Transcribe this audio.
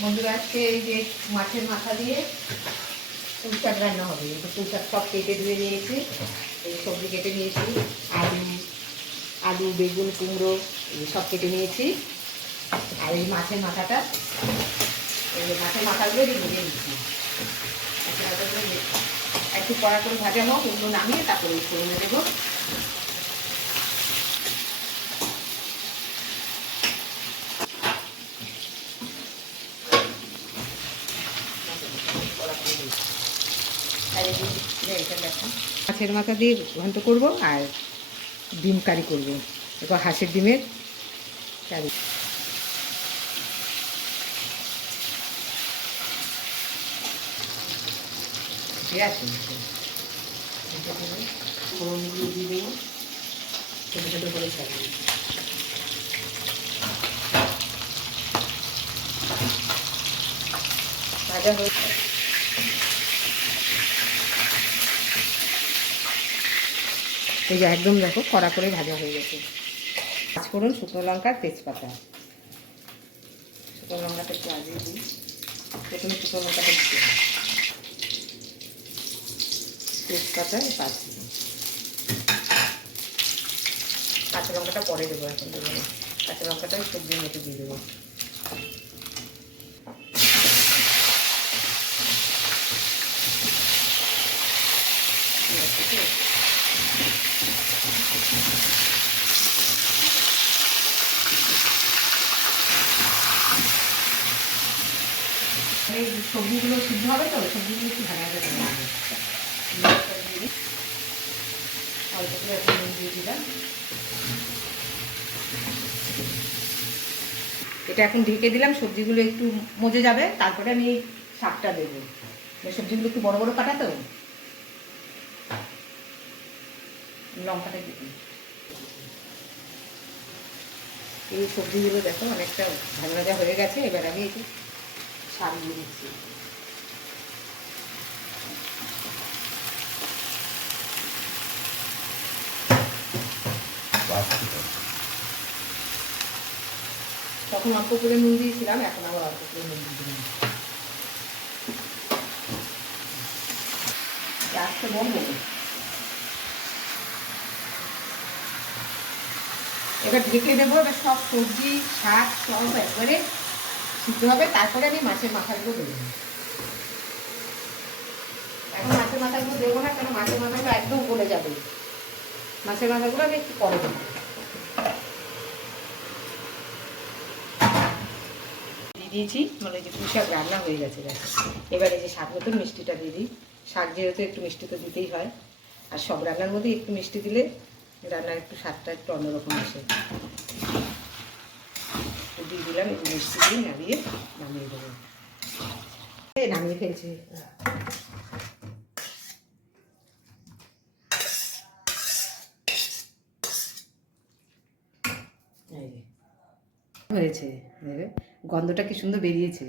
বন্ধুরা আজকে এই যে মাছের মাথা দিয়ে পুঁই শাক রান্না হবে। পুঁই শাক সব কেটে ধুয়ে নিয়েছি, এই সবজি কেটে নিয়েছি, আলু বেগুন কুমড়ো সব কেটে নিয়েছি। আর এই মাছের মাথাটা, এই মাছের মাথাগুলো ভেজে নিচ্ছি। মাছের মাথাগুলো একটু কড়া করে ভাজা হোক, ওগুলো নামিয়ে তারপরে ফোড়নে দেবো। মাছের মাথা দিয়ে ঘন্ট করবো আর ডিম কারি করবো, এরপর হাঁসের ডিমের কারি। ফোড়নগুলো দিয়ে দেবো, ছোটো ছোটো করে ছাড়িয়ে ভাজা হয়ে এই যে একদম দেখো কড়া করে ভাজা হয়ে গেছে। পাঁচফোড়ন, শুকনো লঙ্কা, তেজপাতা। শুকনো লঙ্কাটা একটু আগে দিই, প্রথমে শুকনো লঙ্কাটা দিতে হবে, তেজপাতা পাঁচ, কাঁচা লঙ্কাটা পরে দেবো, এখন দেবো না। কাঁচা লঙ্কাটা সবজির মতো দিয়ে দেবো। এই সবজিগুলো সিদ্ধ হবে তো, সবজিগুলো একটু ভাজা ভাজা করে নেবো। অল্প করে একটু নুন দিয়ে দিলাম। এটা এখন ঢেকে দিলাম, সবজিগুলো একটু মজে যাবে, তারপরে আমি শাকটা দেবো। সবজিগুলো একটু বড় বড় কাটা তো, লঙ্কাটা দিবি। এই সবজিগুলো দেখো অনেকটা ভাজা ভাজা হয়ে গেছে, এবার আমি একটু শাক দিয়ে দিচ্ছি। তখন অল্প করে নুন দিয়েছিলাম, এখন আবার অল্প করে নুন দিয়ে দিলাম। গ্যাসটা বন্ধ। এবার ঢেকে দেবো, এবার সব সবজি শাক সব একবারে সিদ্ধ হবে, তারপরে আমি মাছের মাথাগুলো দেবো। এখন মাছের মাথাগুলো দেবো না, কেন মাছের মাথাগুলো একদম গলে যাবে। মাছের মাথাগুলো আমি একটু পরে দেবো। দিয়ে দিয়েছি, মানে যে পুঁই শাক রান্না হয়ে গেছে। এবারে যে স্বাদ মতন মিষ্টিটা দিয়ে দিই। শাক যেহেতু একটু মিষ্টি তো দিতেই হয়, আর সব রান্নার মধ্যে একটু মিষ্টি দিলে রান্নার একটু স্বাদটা একটু অন্যরকম আসে। একটু দিয়ে দিলাম, একটু মিষ্টি দিয়ে নামিয়ে দেবো। নামিয়ে ফেলছি। হয়েছে, গন্ধটা কি সুন্দর বেরিয়েছে।